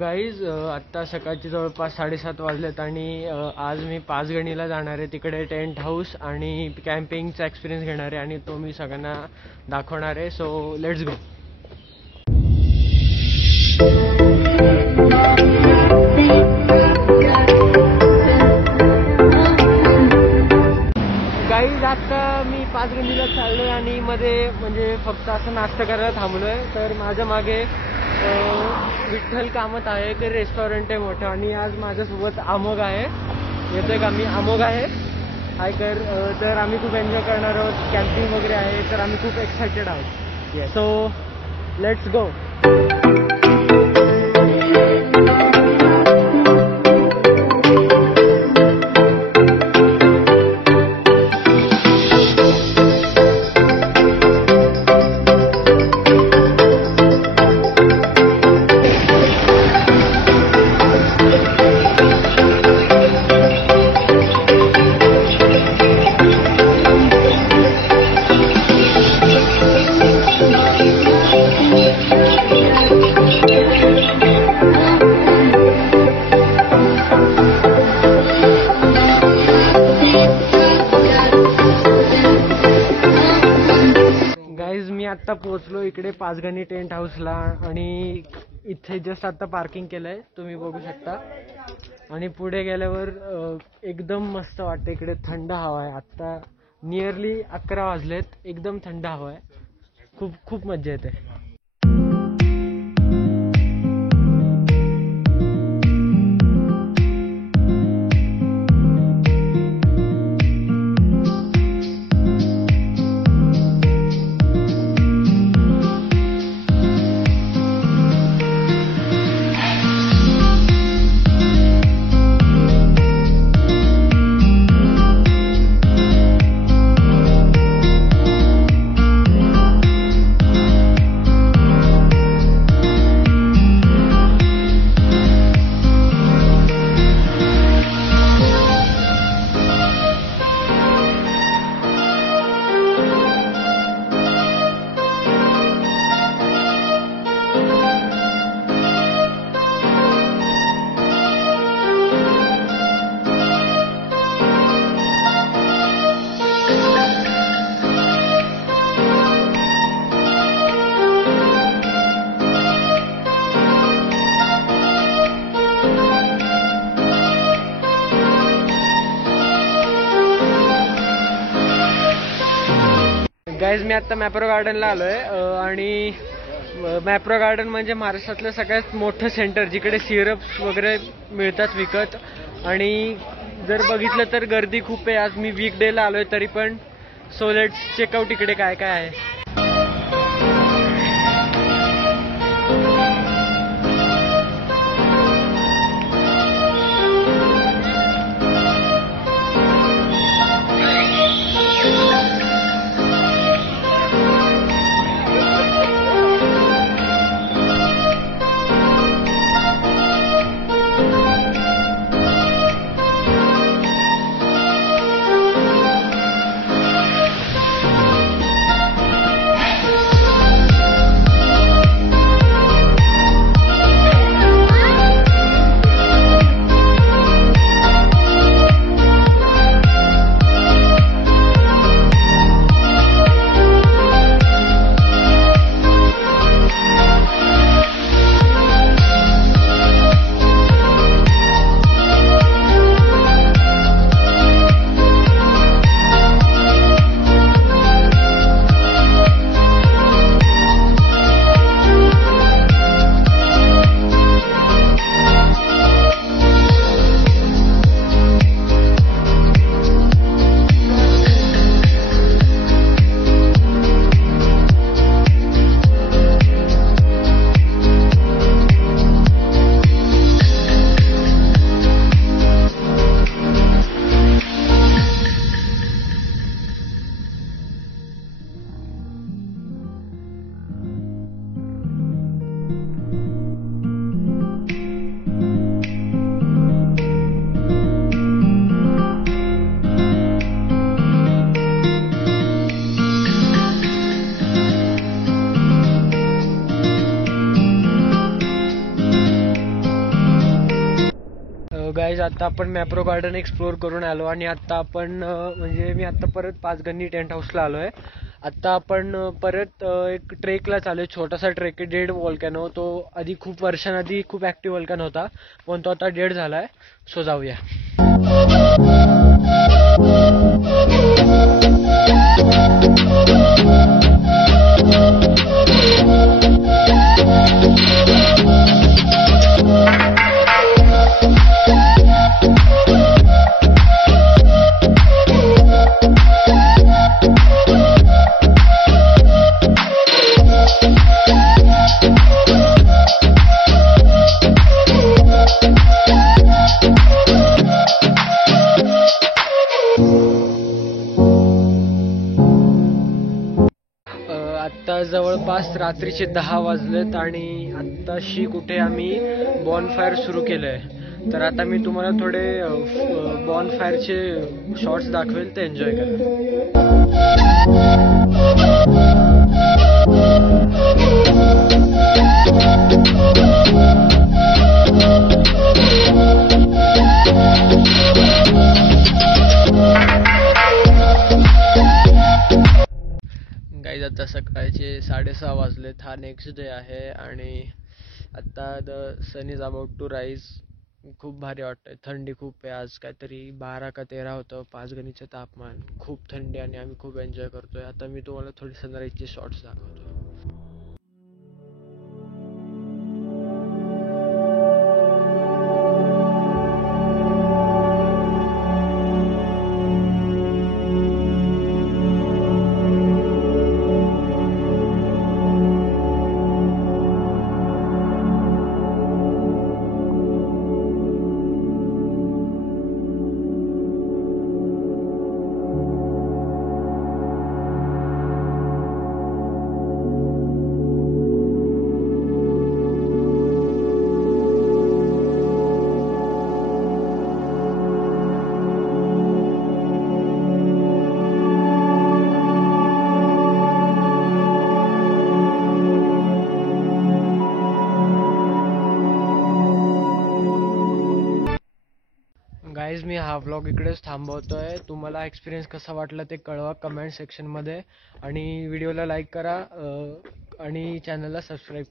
Guys आत्ता सकाळची जवळपास 7:30 वाजलेत आणि आज मी पाचगणीला जाणार आहे. तिकडे टेंट हाऊस आणि कॅम्पिंगचा एक्सपिरियन्स घेणार आहे आणि तो मी सगळ्यांना दाखवणार आहे. So let's go. गाईज आत्ता मी पाचगणीला चाललोय आणि मध्ये म्हणजे फक्त असं नाश्ता करायला थांबलोय. तर माझ्या मागे विठ्ठल कामत आहे, एक रेस्टॉरंट आहे मोठं आणि आज माझ्यासोबत अमोघ आहे. येतोय का? मी अमोघ आहे. हाय कर. तर आम्ही खूप एन्जॉय करणार आहोत. कॅम्पिंग वगैरे आहे तर आम्ही खूप एक्सायटेड आहोत. So let's go. मी आता पोहोचलो इकडे पाचगणी टेंट हाऊसला आणि इथे जस्ट आता पार्किंग केलंय, तुम्ही बघू शकता. आणि पुढे गेल्यावर एकदम मस्त वाटतं. इकडे थंड हवा आहे. आता नियरली 11 वाजलेत. एकदम थंड हवा आहे. खूप खूप मजा येते. गाईज मी आता मॅप्रो गार्डनला आलोय आणि मॅप्रो गार्डन म्हणजे महाराष्ट्रातलं सगळ्यात मोठं सेंटर जिकडे सिरप्स वगैरे मिळतात विकत. आणि जर बघितलं तर गर्दी खूप आहे. आज मी वीकडेला आलोय तरी पण. सो लेट्स चेकआउट इकडे काय काय आहे. आता आपण मॅप्रो गार्डन एक्सप्लोर करून आलो आणि आता आपण म्हणजे मी आता परत पाचगणी टेंट हाऊसला आलो आहे. आत्ता आपण परत एक ट्रेकला चालू आहे. छोटासा ट्रेक आहे, डेड वॉल्कॅनो. तो आधी खूप वर्षांआधी खूप ॲक्टिव्ह वॉल्कॅनो होता, पण तो आता डेड झाला आहे. सो जाऊया. आता जवळपास रात्रीचे 10 वाजलेत आणि आत्ताशी कुठे आम्ही बॉनफायर सुरू केलंय. तर आता मी तुम्हाला थोडे बॉनफायरचे शॉट्स दाखवेल, ते एन्जॉय करा. गाईज आता सकाळचे 6:30 वाजलेत. हा नेक्स्ट डे आहे आणि आता the sun is about to rise. खूप भारी वाटतंय. थंडी खूप आहे. आज काहीतरी 12 का 13 होतं पाचगणीचं तापमान. खूप थंडी आणि आम्ही खूप एन्जॉय करतोय. आता मी तुम्हाला थोडी सनराईजचे शॉट्स दाखवतो. गाईज मी हा व्लॉग इकडेच थांबवतोय. तुम्हाला एक्सपिरियन्स कसा वाटला ते कळवा कमेंट सेक्शनमध्ये आणि व्हिडिओला लाईक करा आणि चॅनलला सबस्क्राईब